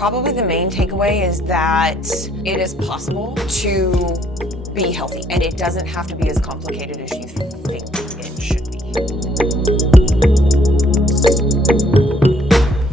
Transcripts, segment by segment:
Probably the main takeaway is that it is possible to be healthy, and it doesn't have to be as complicated as you think it should be.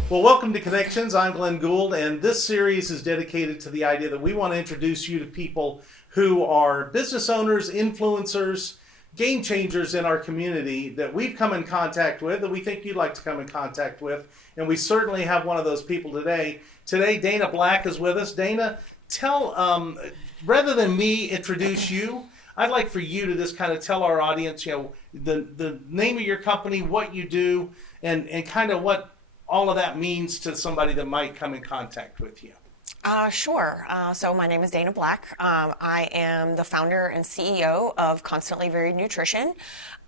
Well, welcome to Connections. I'm Glenn Gould, and this series is dedicated to the idea that we want to introduce you to people who are business owners, influencers, game changers in our community that we've come in contact with, that we think you'd like to come in contact with, and we certainly have one of those people today. Today, Dana Black is with us. Dana, tell, rather than me introduce you, I'd like for you to just kind of tell our audience, the name of your company, what you do, and kind of what all of that means to somebody that might come in contact with you. Sure. So my name is Dana Black. I am the founder and CEO of Constantly Varied Nutrition.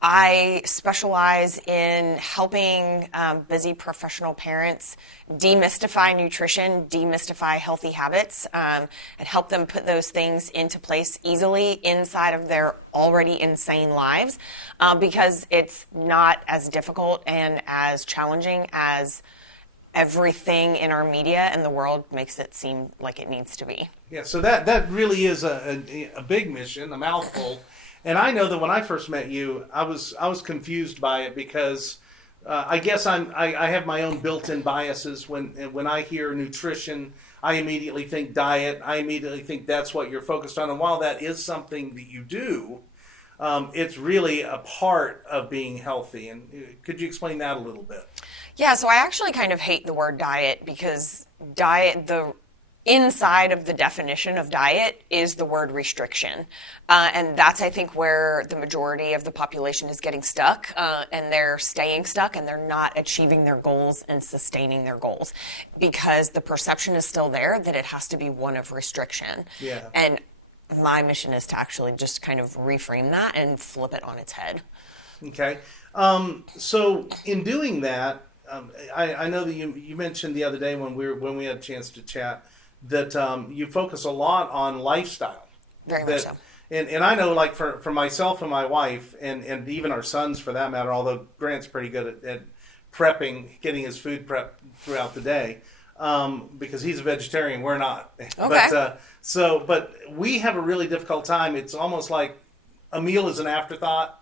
I specialize in helping busy professional parents demystify nutrition, demystify healthy habits, and help them put those things into place easily inside of their already insane lives, because it's not as difficult and as challenging as everything in our media and the world makes it seem like it needs to be. Yeah, so that really is a big mission, a mouthful. And I know that when I first met you, I was confused by it because I guess I have my own built-in biases. When I hear nutrition, I immediately think diet. I immediately think that's what you're focused on. And while that is something that you do, it's really a part of being healthy. And could you explain that a little bit? Yeah, so I actually kind of hate the word diet because the inside of the definition of diet is the word restriction. And that's, I think, where the majority of the population is getting stuck, and they're staying stuck, and they're not achieving their goals and sustaining their goals because the perception is still there that it has to be one of restriction. Yeah. And my mission is to actually just kind of reframe that and flip it on its head. Okay. So in doing that, I know that you mentioned the other day when we had a chance to chat that you focus a lot on lifestyle. Very much so. And I know, like for myself and my wife, and even our sons for that matter, although Grant's pretty good at prepping, getting his food prepped throughout the day, because he's a vegetarian, we're not. Okay. But we have a really difficult time. It's almost like a meal is an afterthought.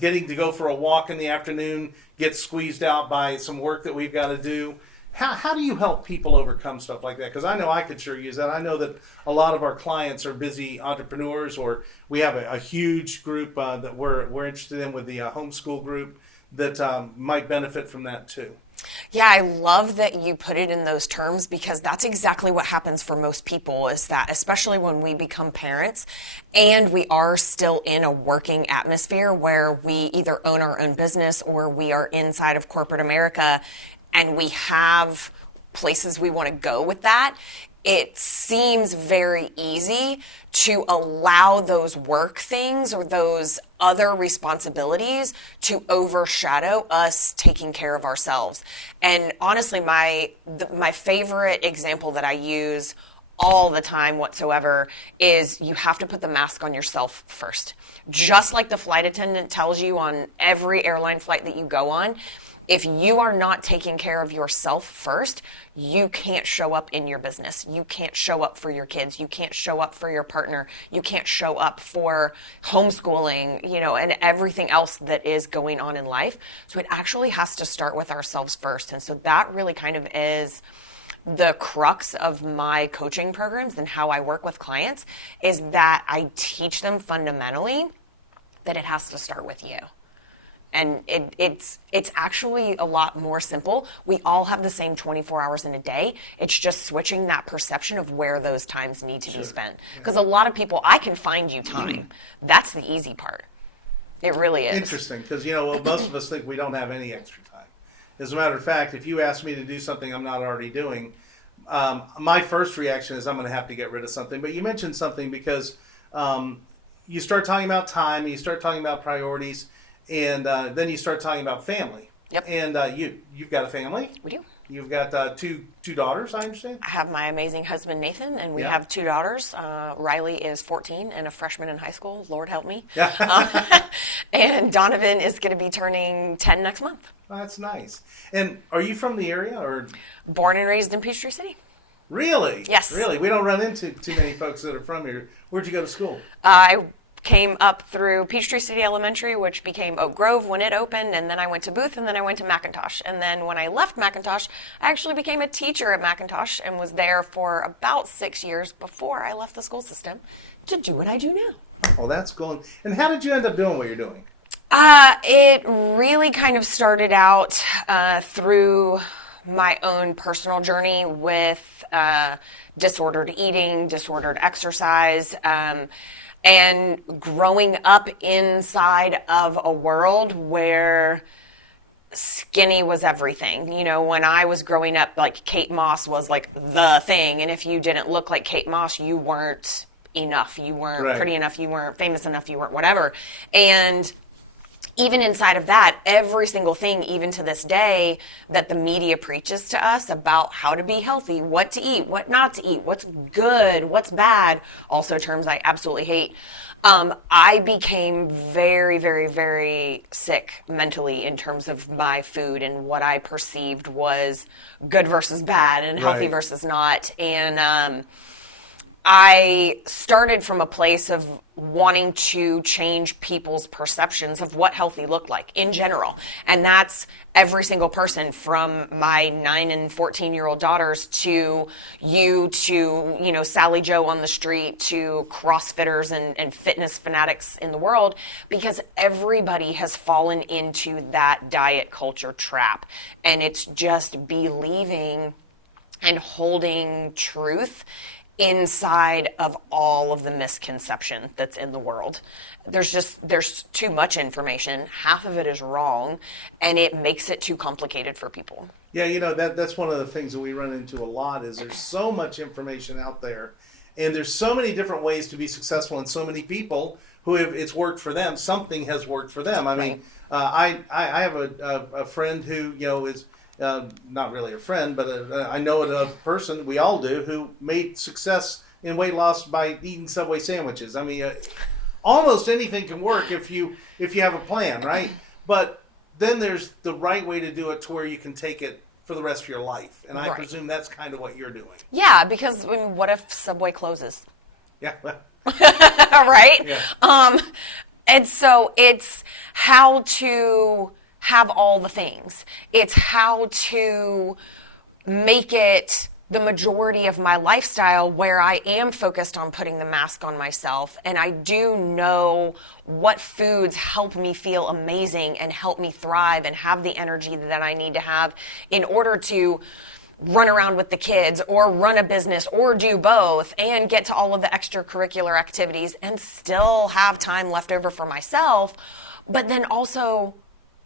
Getting to go for a walk in the afternoon gets squeezed out by some work that we've got to do. How do you help people overcome stuff like that? Because I know I could sure use that. I know that a lot of our clients are busy entrepreneurs, or we have a huge group that we're interested in with the homeschool group that might benefit from that too. Yeah, I love that you put it in those terms because that's exactly what happens for most people, is that especially when we become parents and we are still in a working atmosphere where we either own our own business or we are inside of corporate America and we have places we want to go with that, it seems very easy to allow those work things or those other responsibilities to overshadow us taking care of ourselves. And honestly, my favorite example that I use all the time whatsoever is you have to put the mask on yourself first. Just like the flight attendant tells you on every airline flight that you go on, if you are not taking care of yourself first, you can't show up in your business. You can't show up for your kids. You can't show up for your partner. You can't show up for homeschooling, and everything else that is going on in life. So it actually has to start with ourselves first. And so that really kind of is the crux of my coaching programs and how I work with clients, is that I teach them fundamentally that it has to start with you. And it's actually a lot more simple. We all have the same 24 hours in a day. It's just switching that perception of where those times need to be spent. Because a lot of people, I can find you time. That's the easy part. It really is. Interesting, because most of us think we don't have any extra time. As a matter of fact, if you ask me to do something I'm not already doing, my first reaction is I'm going to have to get rid of something. But you mentioned something because you start talking about time, and you start talking about priorities, and then you start talking about family. Yep. And you've got a family. We do. You've got two daughters, I understand? I have my amazing husband, Nathan, and we have two daughters. Riley is 14 and a freshman in high school. Lord help me. And Donovan is going to be turning 10 next month. Oh, that's nice. And are you from the area, or? Born and raised in Peachtree City. Really? Yes. Really? We don't run into too many folks that are from here. Where'd you go to school? I came up through Peachtree City Elementary, which became Oak Grove when it opened, and then I went to Booth, and then I went to McIntosh. And then when I left McIntosh, I actually became a teacher at McIntosh and was there for about 6 years before I left the school system to do what I do now. Oh, that's cool. And how did you end up doing what you're doing? It really kind of started out through my own personal journey with disordered eating, disordered exercise, and growing up inside of a world where skinny was everything. You know, when I was growing up, like Kate Moss was like the thing, and if you didn't look like Kate Moss, you weren't enough. You weren't Right. pretty enough. You weren't famous enough. You weren't whatever. And even inside of that, every single thing, even to this day, that the media preaches to us about how to be healthy, what to eat, what not to eat, what's good, what's bad, also terms I absolutely hate. I became very, very, very sick mentally in terms of my food and what I perceived was good versus bad and healthy Right. versus not. And I started from a place of wanting to change people's perceptions of what healthy looked like in general. And that's every single person from my 9 and 14-year-old daughters to you to, you know, Sally Joe on the street to CrossFitters and fitness fanatics in the world, because everybody has fallen into that diet culture trap. And it's just believing and holding truth inside of all of the misconception that's in the world. There's too much information. Half of it is wrong, and it makes it too complicated for people. Yeah, you know, that's one of the things that we run into a lot is there's so much information out there, and there's so many different ways to be successful, and so many people who have it's worked for them. Something has worked for them. I mean, I have a friend who, you know, is not really a friend, but I know a person, we all do, who made success in weight loss by eating Subway sandwiches. I mean, almost anything can work if you have a plan, right? But then there's the right way to do it to where you can take it for the rest of your life. And I Right. presume that's kind of what you're doing. Yeah, because I mean, what if Subway closes? Yeah. Well, Right? yeah. And so it's how to have all the things. It's how to make it the majority of my lifestyle where I am focused on putting the mask on myself, and I do know what foods help me feel amazing and help me thrive and have the energy that I need to have in order to run around with the kids or run a business or do both and get to all of the extracurricular activities and still have time left over for myself, but then also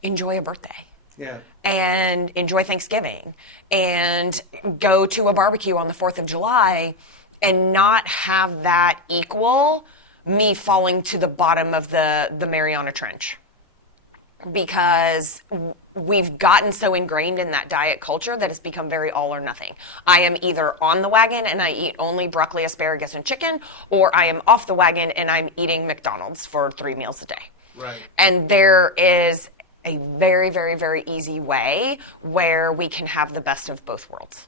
enjoy a birthday. Yeah. And enjoy Thanksgiving and go to a barbecue on the 4th of July and not have that equal me falling to the bottom of the Mariana Trench. Because we've gotten so ingrained in that diet culture that it's become very all or nothing. I am either on the wagon and I eat only broccoli, asparagus, and chicken, or I am off the wagon and I'm eating McDonald's for 3 meals a day. Right. And there is a very, very, very easy way where we can have the best of both worlds.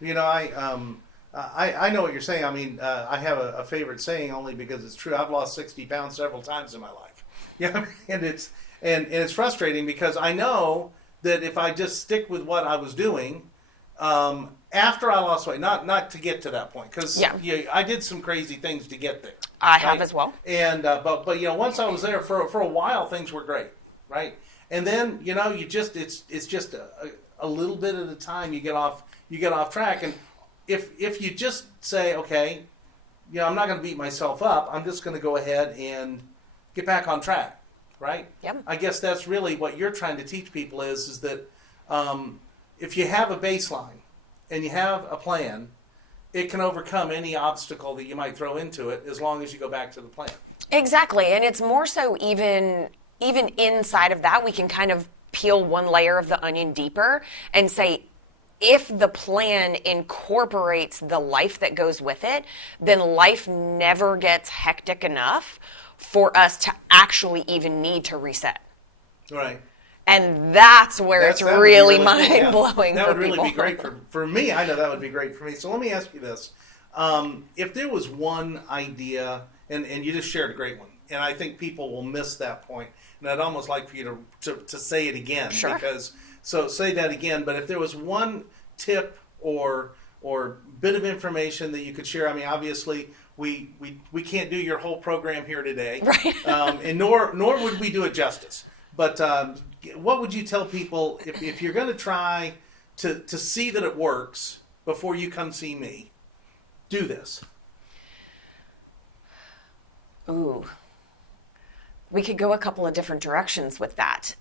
You know, I know what you're saying. I mean, I have a favorite saying only because it's true. I've lost 60 pounds several times in my life. Yeah, and it's frustrating because I know that if I just stick with what I was doing, after I lost weight, not to get to that point, because I did some crazy things to get there. I have as well. And but you know, once I was there for a while, things were great, right? And then you know, it's just a little bit at a time. You get off track, and if you just say, okay, you know, I'm not going to beat myself up. I'm just going to go ahead and get back on track, right? Yep. I guess that's really what you're trying to teach people is that if you have a baseline and you have a plan, it can overcome any obstacle that you might throw into it as long as you go back to the plan. Exactly. And it's more so even inside of that, we can kind of peel one layer of the onion deeper and say, if the plan incorporates the life that goes with it, then life never gets hectic enough for us to actually even need to reset. Right. And that's where it's That would be really cool, mind blowing. That for would really people. be great for me. I know that would be great for me. So let me ask you this: if there was one idea, and you just shared a great one, and I think people will miss that point, and I'd almost like for you to say it again. Sure. Because so say that again. But if there was one tip or bit of information that you could share, I mean, obviously we can't do your whole program here today, right? And nor would we do it justice. But what would you tell people if you're going to try to see that it works before you come see me? Do this. Ooh. We could go a couple of different directions with that.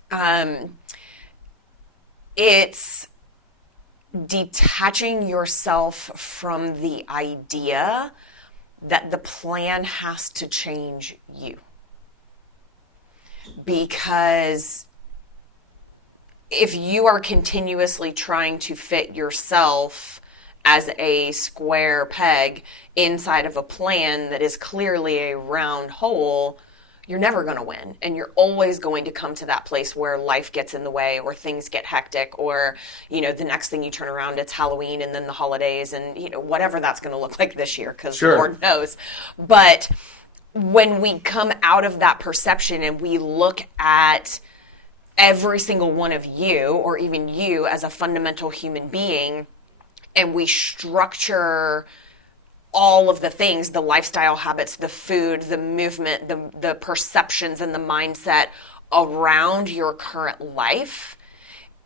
It's detaching yourself from the idea that the plan has to change you. Because if you are continuously trying to fit yourself as a square peg inside of a plan that is clearly a round hole, you're never going to win. And you're always going to come to that place where life gets in the way or things get hectic or, the next thing you turn around, it's Halloween and then the holidays and, whatever that's going to look like this year, because Sure. Lord knows. But when we come out of that perception and we look at every single one of you or even you as a fundamental human being, and we structure all of the things, the lifestyle habits, the food, the movement, the perceptions and the mindset around your current life,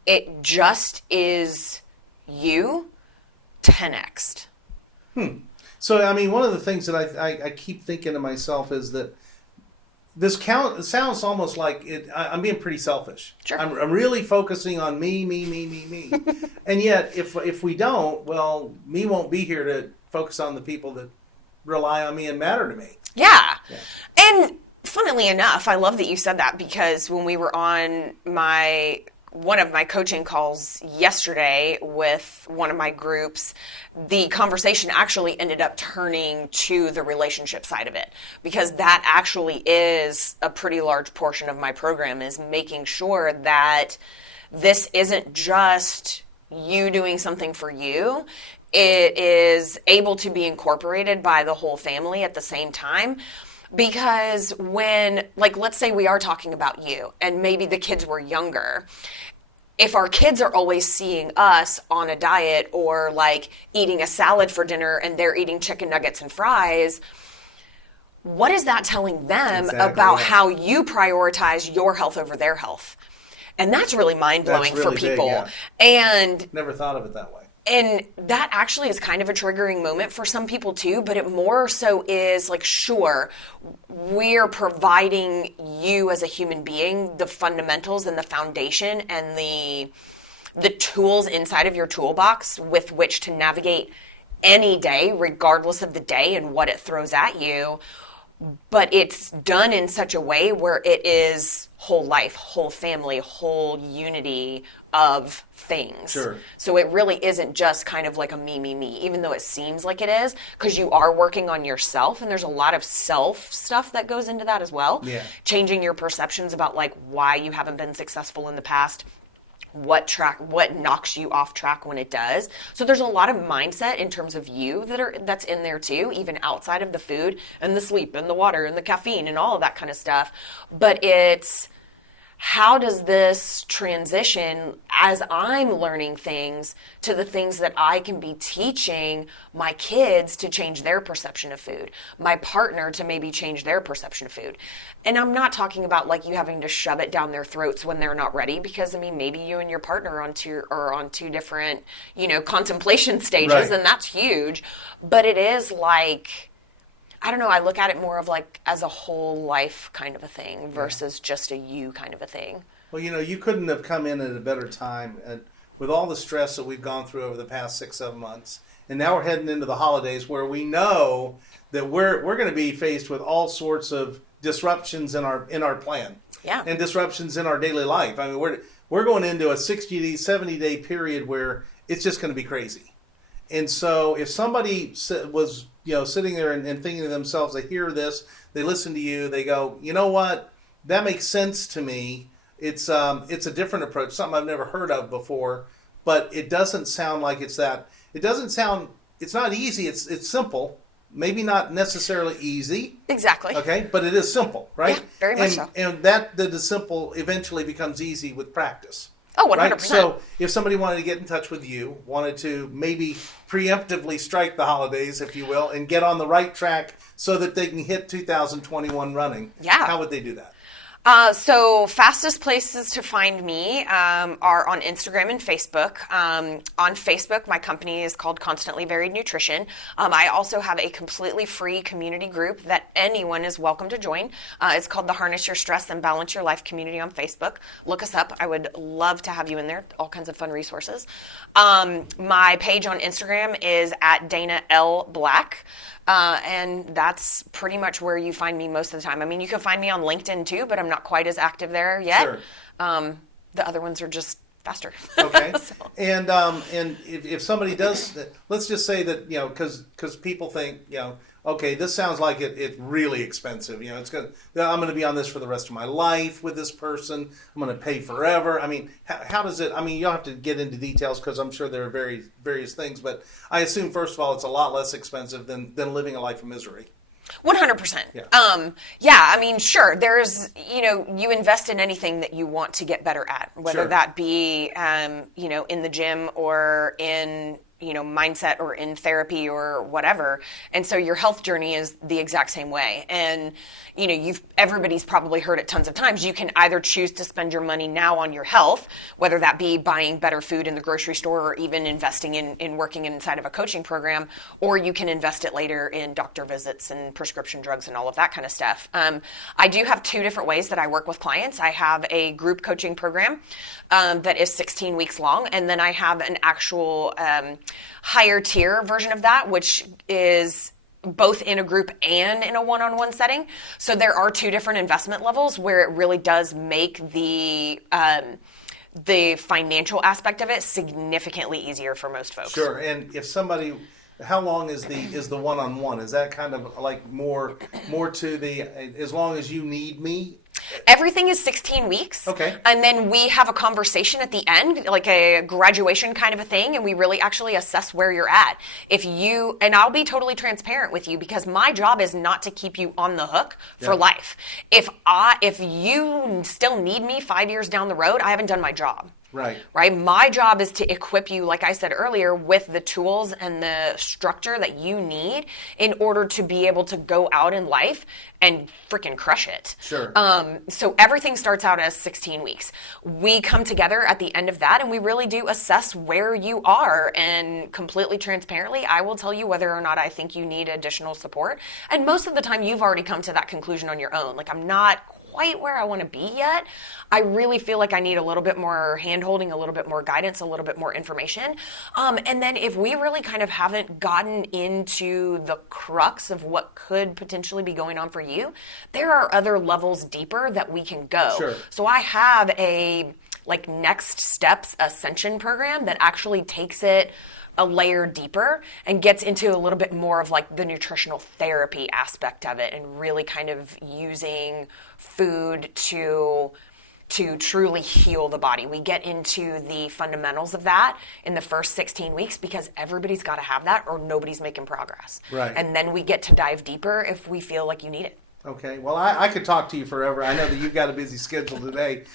it just is you 10x'd. So, I mean, one of the things that I keep thinking to myself is that it sounds almost like I'm being pretty selfish. Sure. I'm really focusing on me. And yet, if we don't, well, me won't be here to focus on the people that rely on me and matter to me. Yeah. And funnily enough, I love that you said that, because when we were on one of my coaching calls yesterday with one of my groups, the conversation actually ended up turning to the relationship side of it, because that actually is a pretty large portion of my program, is making sure that this isn't just you doing something for you. It is able to be incorporated by the whole family at the same time. Because when, let's say we are talking about you and maybe the kids were younger, if our kids are always seeing us on a diet or eating a salad for dinner and they're eating chicken nuggets and fries, what is that telling them about how you prioritize your health over their health? And that's really mind-blowing for people. Big, yeah. And never thought of it that way. And that actually is kind of a triggering moment for some people too, but it more so is sure, we're providing you as a human being the fundamentals and the foundation and the tools inside of your toolbox with which to navigate any day, regardless of the day and what it throws at you. But it's done in such a way where it is whole life, whole family, whole unity of things. Sure. So it really isn't just kind of like a me, even though it seems like it is, because you are working on yourself, and there's a lot of self stuff that goes into that as well. Yeah. Changing your perceptions about why you haven't been successful in the past, what knocks you off track when it does. So there's a lot of mindset in terms of you that's in there too, even outside of the food and the sleep and the water and the caffeine and all of that kind of stuff. But it's, how does this transition as I'm learning things to the things that I can be teaching my kids to change their perception of food, my partner to maybe change their perception of food? And I'm not talking about you having to shove it down their throats when they're not ready, because maybe you and your partner are on two different, contemplation stages, right. And that's huge. But it is I don't know, I look at it more of as a whole life kind of a thing versus just a you kind of a thing. Well, you couldn't have come in at a better time with all the stress that we've gone through over the past 6-7 months. And now we're heading into the holidays where we know that we're going to be faced with all sorts of disruptions in our plan. Yeah. And disruptions in our daily life. I mean, we're going into a 60-day, 70-day period where it's just going to be crazy. And so if somebody was sitting there and thinking to themselves, they hear this, they listen to you, they go, you know what, that makes sense to me. it's a different approach, something I've never heard of before, but it doesn't sound like it's that. It doesn't sound. It's not easy. It's simple. Maybe not necessarily easy. Exactly. Okay, but it is simple, right? Yeah, very much so. And that is simple eventually becomes easy with practice. Oh, 100%. Right? So if somebody wanted to get in touch with you, wanted to maybe preemptively strike the holidays, if you will, and get on the right track so that they can hit 2021 running, how would they do that? So fastest places to find me are on Instagram and Facebook. On Facebook, my company is called Constantly Varied Nutrition. I also have a completely free community group that anyone is welcome to join. It's called the Harness Your Stress and Balance Your Life community on Facebook. Look us up. I would love to have you in there. All kinds of fun resources. My page on Instagram is at Dana L. Black. And that's pretty much where you find me most of the time. I mean, you can find me on LinkedIn too, but I'm not quite as active there yet. Sure. The other ones are just faster. Okay. So. And if somebody does, let's just say that, because people think, okay, this sounds like it's really expensive. I'm going to be on this for the rest of my life with this person. I'm going to pay forever. I mean, how does it? I mean, you'll have to get into details because I'm sure there are various things. But I assume, first of all, it's a lot less expensive than living a life of misery. 100%. Yeah. I mean, sure. There's, you invest in anything that you want to get better at, whether that be, in the gym or in, mindset or in therapy or whatever. And so your health journey is the exact same way. And, everybody's probably heard it tons of times. You can either choose to spend your money now on your health, whether that be buying better food in the grocery store or even investing in working inside of a coaching program, or you can invest it later in doctor visits and prescription drugs and all of that kind of stuff. I do have two different ways that I work with clients. I have a group coaching program that is 16 weeks long, and then I have an actual higher tier version of that, which is both in a group and in a one-on-one setting. So there are two different investment levels where it really does make the financial aspect of it significantly easier for most folks. Sure. And if somebody, how long is the one-on-one? Is that kind of like more to the, as long as you need me? Everything is 16 weeks. Okay. And then we have a conversation at the end, like a graduation kind of a thing, and we really actually assess where you're at. And I'll be totally transparent with you because my job is not to keep you on the hook for life. If you still need me 5 years down the road, I haven't done my job. Right. My job is to equip you, like I said earlier, with the tools and the structure that you need in order to be able to go out in life and freaking crush it. Sure. So everything starts out as 16 weeks. We come together at the end of that and we really do assess where you are, and completely transparently, I will tell you whether or not I think you need additional support. And most of the time you've already come to that conclusion on your own. Like, I'm not quite where I want to be yet. I really feel like I need a little bit more hand-holding, a little bit more guidance, a little bit more information. And then if we really kind of haven't gotten into the crux of what could potentially be going on for you, there are other levels deeper that we can go. Sure. So I have a next steps ascension program that actually takes it a layer deeper and gets into a little bit more of the nutritional therapy aspect of it, and really kind of using food to truly heal the body. We get into the fundamentals of that in the first 16 weeks because everybody's got to have that or nobody's making progress. Right. And then we get to dive deeper if we feel like you need it. Okay. Well, I could talk to you forever. I know that you've got a busy schedule today,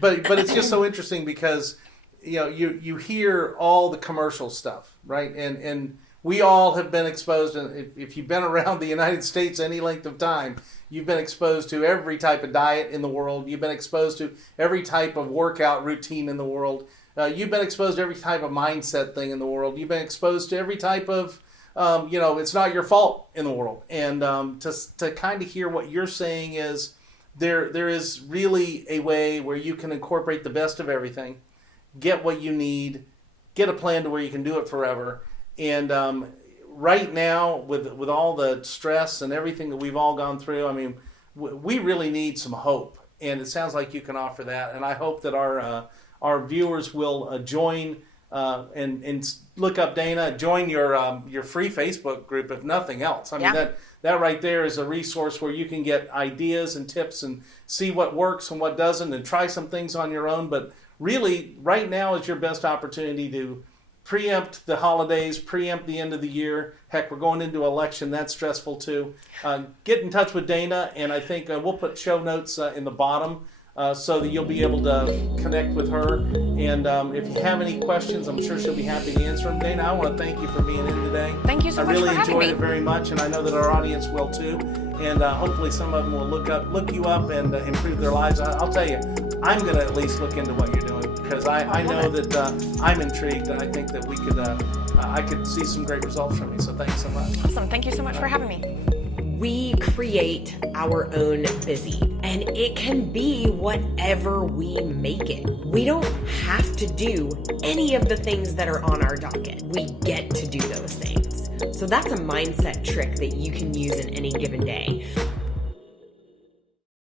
but it's just so interesting because you hear all the commercial stuff, right? And we all have been exposed, and if you've been around the United States any length of time, you've been exposed to every type of diet in the world. You've been exposed to every type of workout routine in the world. You've been exposed to every type of mindset thing in the world. You've been exposed to every type of, it's not your fault in the world. And to kind of hear what you're saying is there is really a way where you can incorporate the best of everything, get what you need, get a plan to where you can do it forever. And right now, with all the stress and everything that we've all gone through, I mean, we really need some hope. And it sounds like you can offer that. And I hope that our viewers will join and look up Dana. Join your free Facebook group, if nothing else. I mean, that right there is a resource where you can get ideas and tips and see what works and what doesn't, and try some things on your own. But really, right now is your best opportunity to preempt the holidays, preempt the end of the year. Heck, we're going into election. That's stressful too. Get in touch with Dana, and I think we'll put show notes in the bottom so that you'll be able to connect with her. And if you have any questions, I'm sure she'll be happy to answer them. Dana, I want to thank you for being in today. Thank you so much for having me. I really enjoyed it very much, and I know that our audience will too. And hopefully some of them will look you up and improve their lives. I'll tell you, I'm going to at least look into what you're doing, because I know that I'm intrigued, and I think that I could see some great results from you. So thanks so much. Awesome. Thank you so much for having me. We create our own busy, and it can be whatever we make it. We don't have to do any of the things that are on our docket. We get to do those things. So that's a mindset trick that you can use in any given day.